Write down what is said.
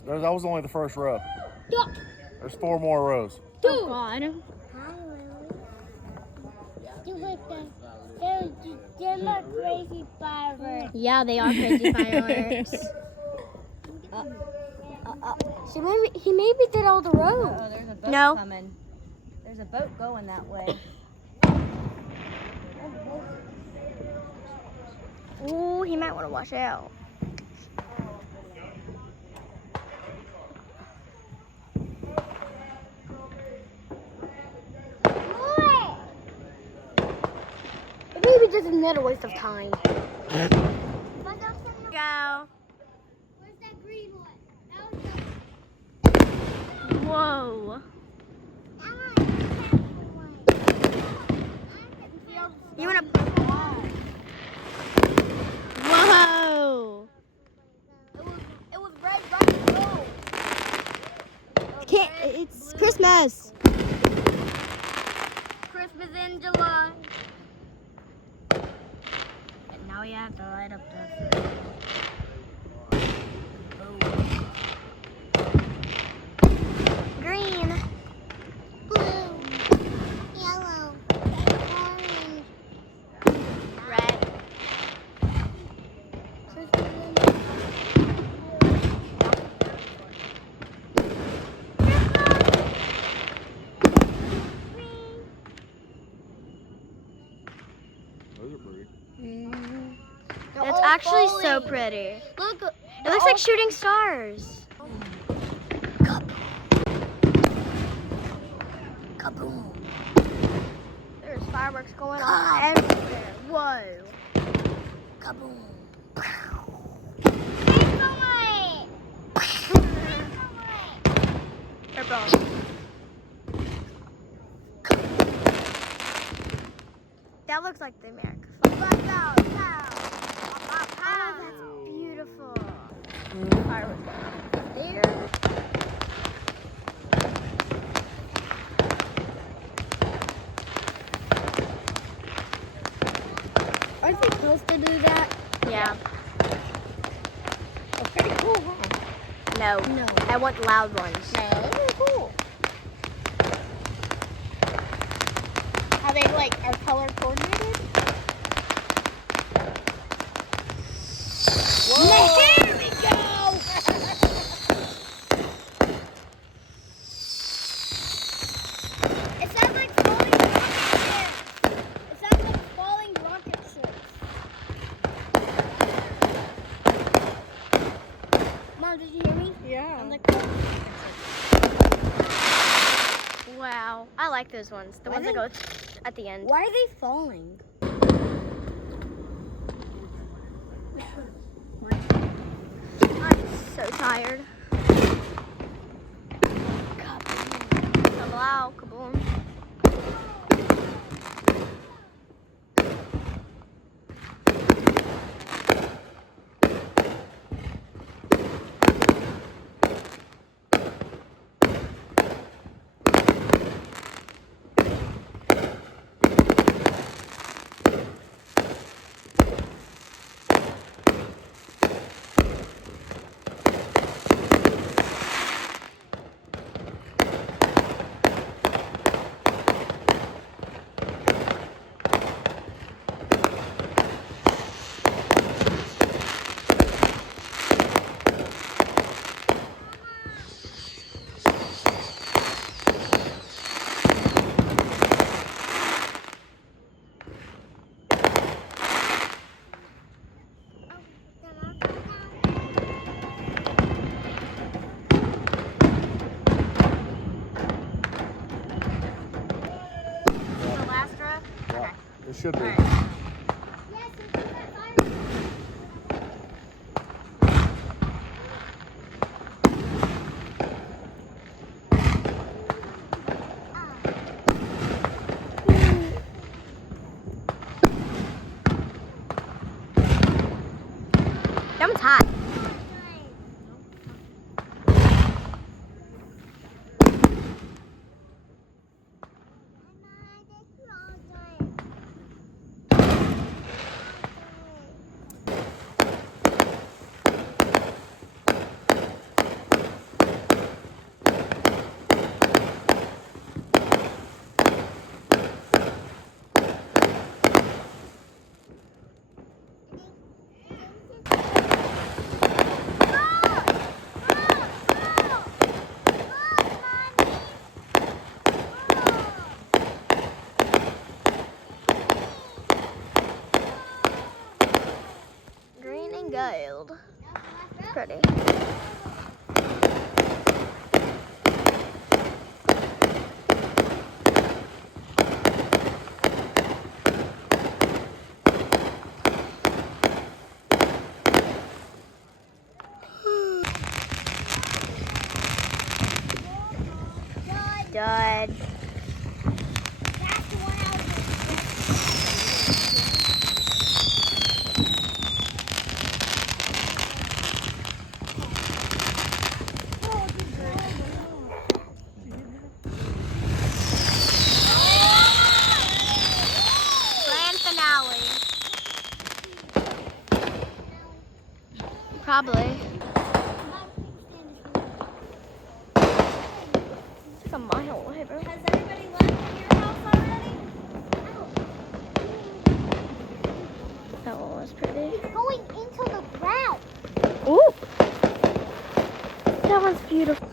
That was only the first row. Yeah. There's 4 more rows. Oh, God. They're crazy fireworks. Yeah, they are crazy fireworks. So he maybe did all the roads. Oh, there's a boat coming. There's a boat going that way. Ooh, he might want to wash out. Maybe just another waste of time. Go. Where's that green one? Whoa. You want to? Whoa. It was red, white, and gold. It's Christmas. Christmas in July. And now you have to light up the. Green. Blue. Yellow. Orange. Red. Those are pretty. It's actually so pretty. Look, it looks like shooting stars. Kaboom. There's fireworks going on everywhere. Whoa. Kaboom. Purple. That looks like the America flag. Oh, that's beautiful. Fireworks there. Aren't they supposed to do that? Yeah. It's pretty cool, huh? No. I want loud ones. No, those are cool. How they are color coordinated? Whoa! Here we go! It sounds like falling rocket ships. It sounds like falling rocket ships. Mom, did you hear me? Yeah. I'm like, wow. I like those ones. The ones that go at the end. Why are they falling? I'm so tired. Kaboom. Kaboom. It should be. That one's hot. child. Pretty. Dud. That's the one I Grand finale. Probably. It's like a mile away, bro. Has everybody left your house already? That one was pretty. It's going into the ground. Ooh. That one's beautiful.